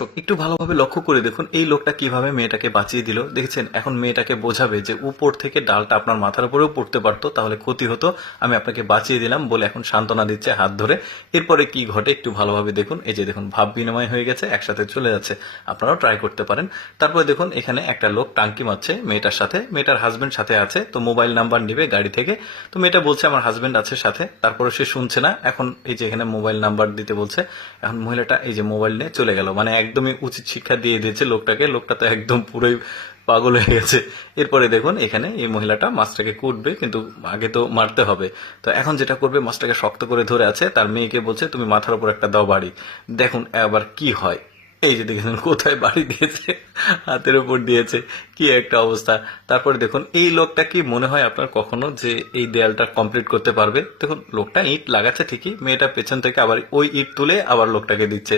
দর্শক, একটু ভালোভাবে লক্ষ্য করে দেখুন এই লোকটা কীভাবে মেয়েটাকে বাঁচিয়ে দিল। দেখেছেন, এখন মেয়েটাকে বোঝাবে যে উপর থেকে ডালটা আপনার মাথার উপরেও পড়তে পারতো, তাহলে ক্ষতি হতো, আমি আপনাকে বাঁচিয়ে দিলাম বলে এখন সান্ত্বনা দিচ্ছে হাত ধরে। এরপরে কি ঘটে একটু ভালোভাবে দেখুন, এই যে দেখুন, ভাব বিনিময় হয়ে গেছে, একসাথে চলে যাচ্ছে, আপনারাও ট্রাই করতে পারেন। তারপরে দেখুন, এখানে একটা লোক টাঙ্কি মারছে মেয়েটার সাথে, মেয়েটার হাজবেন্ড সাথে আছে, তো মোবাইল নাম্বার নেবে গাড়ি থেকে। তো মেয়েটা বলছে, আমার হাজবেন্ড আছে সাথে। তারপরে সে শুনছে না, এখন এই যে এখানে মোবাইল নাম্বার দিতে বলছে, এখন মহিলাটা এই যে মোবাইল নিয়ে চলে গেল মানে একদমই উচিত শিক্ষা দিয়ে দিয়েছে লোকটাকে। লোকটা তো একদম পুরোই পাগল হয়ে গেছে। এরপরে দেখুন, এখানে এই মহিলাটা মাছটাকে কুটবে, কিন্তু আগে তো মারতে হবে। তো এখন যেটা করবে, মাছটাকে শক্ত করে ধরে আছে। তার মেয়েকে বলছে, তুমি মাথার উপর একটা দাও বাড়ি। দেখুন আবার কি হয়। এই যে দেখেছেন কোথায় বাড়ি দিয়েছে হাতের উপর দিয়েছে, কি একটা অবস্থা। তারপরে দেখুন, এই লোকটা কি মনে হয় আপনার কখনো যে এই দেয়ালটা কমপ্লিট করতে পারবে? দেখুন, লোকটা ইট লাগাচ্ছে ঠিকই, মেয়েটা পেছন থেকে আবার ওই ইট তুলে আবার লোকটাকে দিচ্ছে।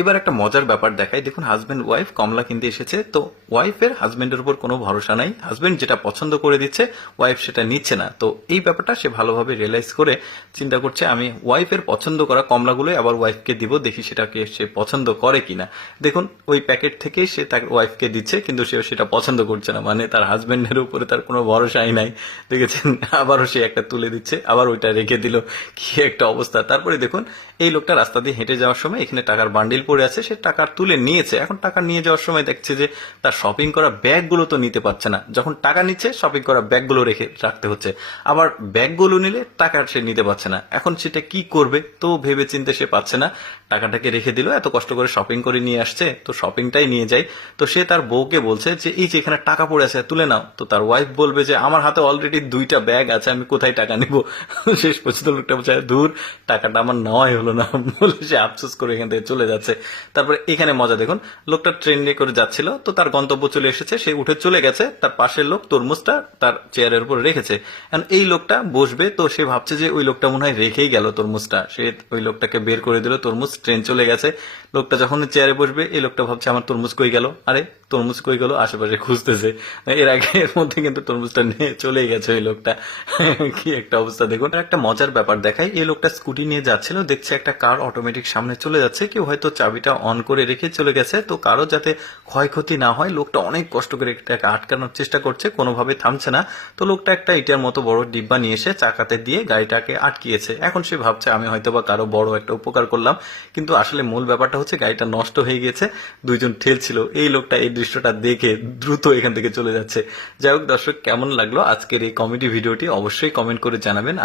এবার একটা মজার ব্যাপার দেখাই। দেখুন হাজবেন্ড ওয়াইফ কমলা কিনতে এসেছে। তো ওয়াইফের হাজব্যান্ডের উপর কোনো ভরসা নাই। হাজব্যান্ড যেটা পছন্দ করে দিচ্ছে ওয়াইফ সেটা নিচ্ছে না। তো এই ব্যাপারটা সে ভালোভাবে রিয়েলাইজ করে চিন্তা করছে, আমি ওয়াইফের পছন্দ করা কমলাগুলোই আবার ওয়াইফকে দিব, দেখি সেটাকে সে পছন্দ করে কিনা। দেখুন, ওই প্যাকেট থেকে সে তার ওয়াইফকে দিচ্ছে, কিন্তু সে সেটা পছন্দ করছে না। মানে তার হাজবেন্ডের উপরে তার কোনো ভরসাই নাই। দেখেছেন? আবারও সে একটা তুলে দিচ্ছে, আবার ওইটা রেখে দিল। কি একটা অবস্থা। তারপরে দেখুন, এই লোকটা রাস্তা দিয়ে হেঁটে যাওয়ার সময় এখানে টাকার বান্ডিল পড়ে আছে, সে টাকার তুলে নিয়েছে। এখন টাকা নিয়ে যাওয়ার সময় দেখছে যে তার শপিং করা ব্যাগগুলো তো নিতে পারছে না। যখন টাকা নিচ্ছে শপিং করা ব্যাগগুলো রেখে রাখতে হচ্ছে। আবার ব্যাগগুলো নিলে টাকা সে নিতে পারছে না। এখন সেটা কি করবে? তো ভেবে চিন্তে সে পাচ্ছে না। টাকাটাকে রেখে দিল, এত কষ্ট করে শপিং করে নিয়ে আসছে, তো শপিংটাই নিয়ে যায় তো সে তার বউকে বলছে যে, এই যে এখানে টাকা পড়ে আছে, তুলে নাও। তো তার ওয়াইফ বলবে যে, আমার হাতে অলরেডি দুইটা ব্যাগ আছে, আমি কোথায় টাকা নিব? শেষ পর্যন্ত লোকটা বলছে দূর টাকাটা আমার নেওয়াই হলো না। বলে সে আফসোস করে এখান থেকে চলে যাচ্ছে। তারপরে এখানে মজা দেখুন, লোকটা ট্রেন করে যাচ্ছিল, তো তার গন্তব্য চলে এসেছে, সে উঠে চলে গেছে, তার পাশের লোক তরমুজটা তার চেয়ারের উপর রেখেছে। এই লোকটা বসবে, তো সে ভাবছে যে, ওই লোকটা মনে হয় রেখেই গেল তরমুজটা। সে ওই লোকটাকে বের করে দিল তরমুজ ট্রেন চলে গেছে। লোকটা যখন চেয়ারে বসবে, এই লোকটা ভাবছে, আমার তরমুজ কই গেল? আরে, তরমুজ কই গেল? আশেপাশে খুঁজতেছে। এর আগে এর মধ্যে কিন্তু তরমুজটা নিয়ে চলে গেছে ওই লোকটা। কি একটা অবস্থা, দেখুন। একটা মজার ব্যাপার দেখাই, এই লোকটা স্কুটি নিয়ে যাচ্ছিল, দেখছে একটা কার অটোমেটিক সামনে চলে যাচ্ছে, কেউ হয়তো চাবিটা অন করে রেখে চলে গেছে। তো কারও যাতে ক্ষয়ক্ষতি না হয়, লোকটা অনেক কষ্ট করে এটাকে আটকানোর চেষ্টা করছে, কোনোভাবে থামছে না। তো লোকটা একটা ইটার মতো বড় ডিব্বা নিয়ে এসে চাকাতে দিয়ে গাড়িটাকে আটকিয়েছে। এখন সে ভাবছে, আমি হয়তো বা কারও বড় একটা উপকার করলাম। কিন্তু আসলে মূল ব্যাপারটা হচ্ছে গাড়িটা নষ্ট হয়ে গেছে দুইজন ঠেলছিল এই লোকটা এই দৃশ্যটা দেখে দ্রুত এখান থেকে চলে যাচ্ছে। যাই হোক দর্শক, কেমন লাগল আজকের এই কমেডি ভিডিওটি অবশ্যই কমেন্ট করে জানাবেন।